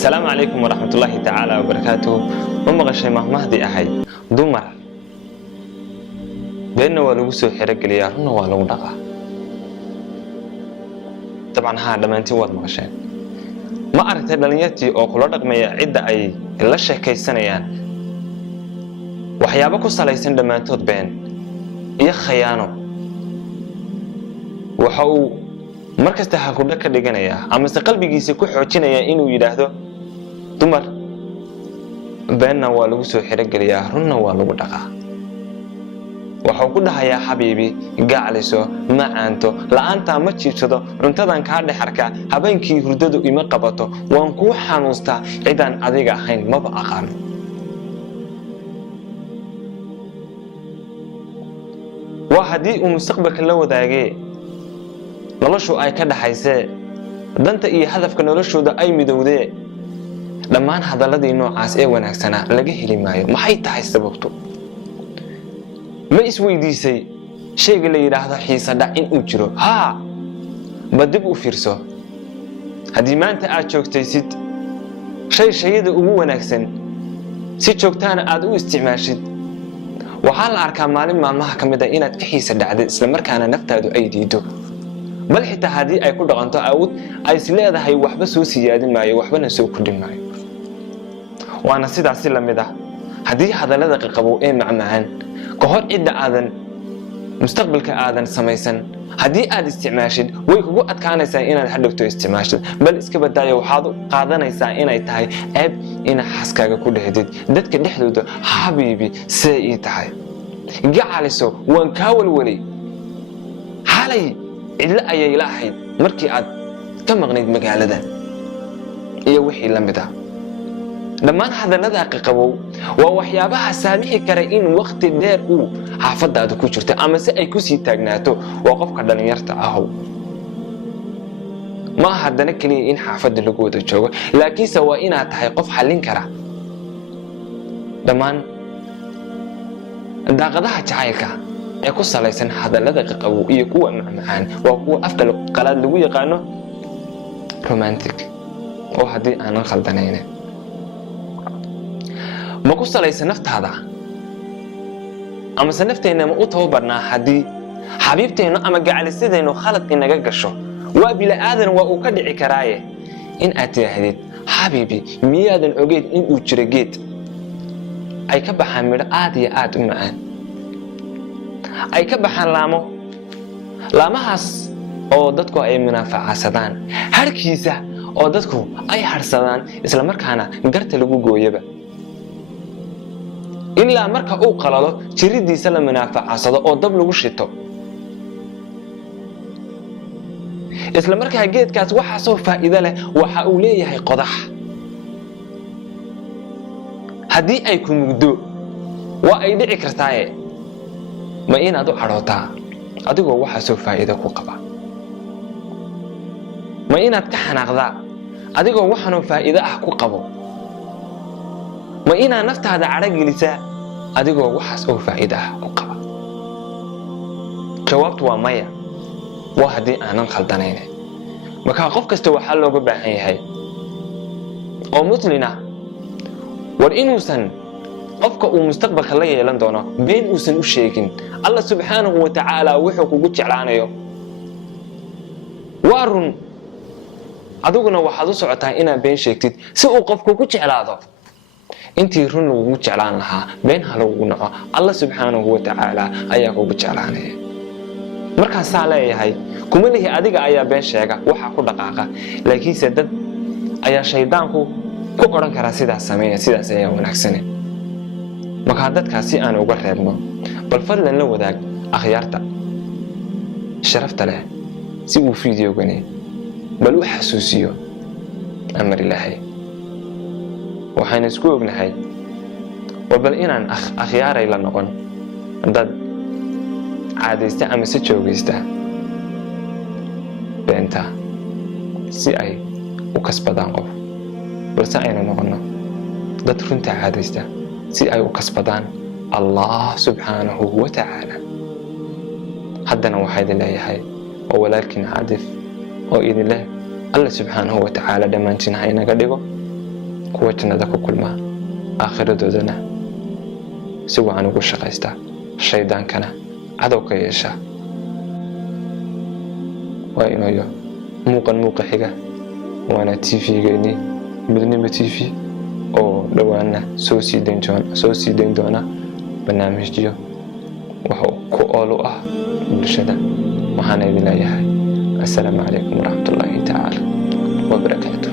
السلام عليكم ورحمة الله تعالى وبركاته. ومغشي مهدي أحد دمر بينه ولوسو حرق ليارنا ولو نقع. طبعا هذا ما أنت واد مغشين ما أردت دلنيتي أو قلادك ما يعد أي إلا شيء سنيان وحيابك وصليسن لما تود بين يا خيانو وحو markas taxa ku dhaka dhiganaya ama se qalbigiisa ku xoojinaya inuu yiraahdo dumar beenna waa lagu soo xirageliyaa runna waa lagu dhaqaa waxa uu ku dhahayaa xabiibi gacaliso macaanto la'aanta ma jiibsado cuntadan ka dhaxarka habeenkii hurdadu ima qabato waan ku xanuustaa cidaan adiga ahayn maba aqaan waa hadii uu mustaqbalka la wadaagay noloshu ay ka dhaxaysay danta iyo hadafka noloshooda ay midowday dhamaan hadaladii noocaas ee wanaagsana laga heli maayo maxay tahay sababtu ma isweydiisay shayga la yiraahdo xiisa dhac in uu jiro badib u fiirso hadii maanta aad joogtaysid shayada ugu wanaagsan si joogtaana aad u isticmaashid waxa la arkaa maalin maalmaha kamid ah inaad ka xiisa dhacday isla markaana naftaadu ay diido bal xitaa hadii ay ku dhaqanto awood ay isleedahay waxba soo siyaadin maayo waxbana soo kordhin maayo waana sidaas la mid ah hadii hadalada qaqabo ee macmacaan ka hor cidda aadan mustaqbalka aadan samaysan hadii aad isticmaashid way kugu adkaanaysaa inaad hadhowto isticmaashid bal iska badaayo waxaad qaadanaysaa inay tahay ceeb in xaskaaga ku dhahdid dadka dhexdooda xabiibi say tahay gacaliso waan ka walwalay xalay illa ayay ilaahay markii aad ka maqnayd magaalada iyo wixii la mid ah dhamaan hadalada qaqabo waa waxyaabaha saamixi kara in waqti dheer uu xaafadaadu ku jirto ama si ay ku sii taagnaato waa qofka dhalinyarta ah ma hadana kaliya in xaafada lagu wada joogo laakiin waa inaad tahay qof xalin kara dhamaan daaqadaha jacaylka ee ku salaysan hadalada qaqabo iyo kuwa macmacaan waa kuwa afka qalaad lagu yaqaano romantic oo hadii aanan khaldanayn ma ku salaysan naftaada ama sanafteena ma u tababarnaa hadii xabiibteena ama gacalisadeena khalad inaga gasho waa bila aadan waa uu ka dhici karaaye in aad tirahdid xabiibi miyaadan ogeed in uu jiro geed ay ka baxaan midho aad iyo aad u macaan ay ka baxaan laamahaas oo dadku ay munaafacaadaan harkiisa oo dadku ay harsadaan isla markaana garta lagu gooyaba illa marka uu qalalo jiridiisa la munaafacaado oo dab lagu shito isla markaa geedkaas waxa soo faa'iido leh waxa uu leeyahay qodax hadii ay ku mugdo waa ay dhici kartaa ma inaad u cadhootaa adigoo waxa soo faa'iido ku qaba ma inaad ka xanaaqdaa adigoo waxaan faa'iido ah ku qabo ma inaad naftaada cadhagelisaa adigoo waxaas oo faa'iido ah ku qaba jawaabtu waa maya waa hadii aanan khaldanayn marka qof kasta waxa looga baahan yahay oo muslina war inuusan qofka uu mustaqbalka la yeelan doono been uusan u sheegin Allah subhanahu wa ta'ala wuxuu kugu jeclaanayo warun adiguna waxaad u socotaa inaad been sheegtid si uu qofku ku jeclaado intii run ugu jeclaan lahaa been halagu naco Allah subhanahu wa ta'ala ayaa kugu jeclaanaya marka saaleeyahay kuma lihi adiga ayaa been sheega waxa ku dhaqaaqa laakiin dad ayaa shaydaanku ku oran kara sidaas sameeya sidaas ayaa wanaagsan marka dadkaasi aan uga reebno bal fadlan la wadaag akhyarta sharafta leh si uu fiidiyogani bal u xasuusiyo amar ilaahay waxaan isku ognahay bal inaan akhyaaray la noqon dad caadaysta ama si joogaysta beenta si ay u kasbadaan qof balse aynu noqono dad runta caadaysta si ay u kasbadaan Allah subhanahu wa ta'ala haddana waxay leeyahay walaalkiin caadif oo idin leh Allah subhanahu wa ta'ala dhamaantiin ha inaga dhigo kuwa jannada ku kulma aakhiradodana si wacan ugu shaqaysta shaydaankana cadow ka yeesha waa inayo muuqa xiga waana TV-geeni Midnimo TV oo dhawaana soo sii deyn doona barnaamijyo waxa ku oolu ah bulshada waxaan idin leeyahay assalaamu calaykum waraxmatullaahi tacaala wabarakaatuh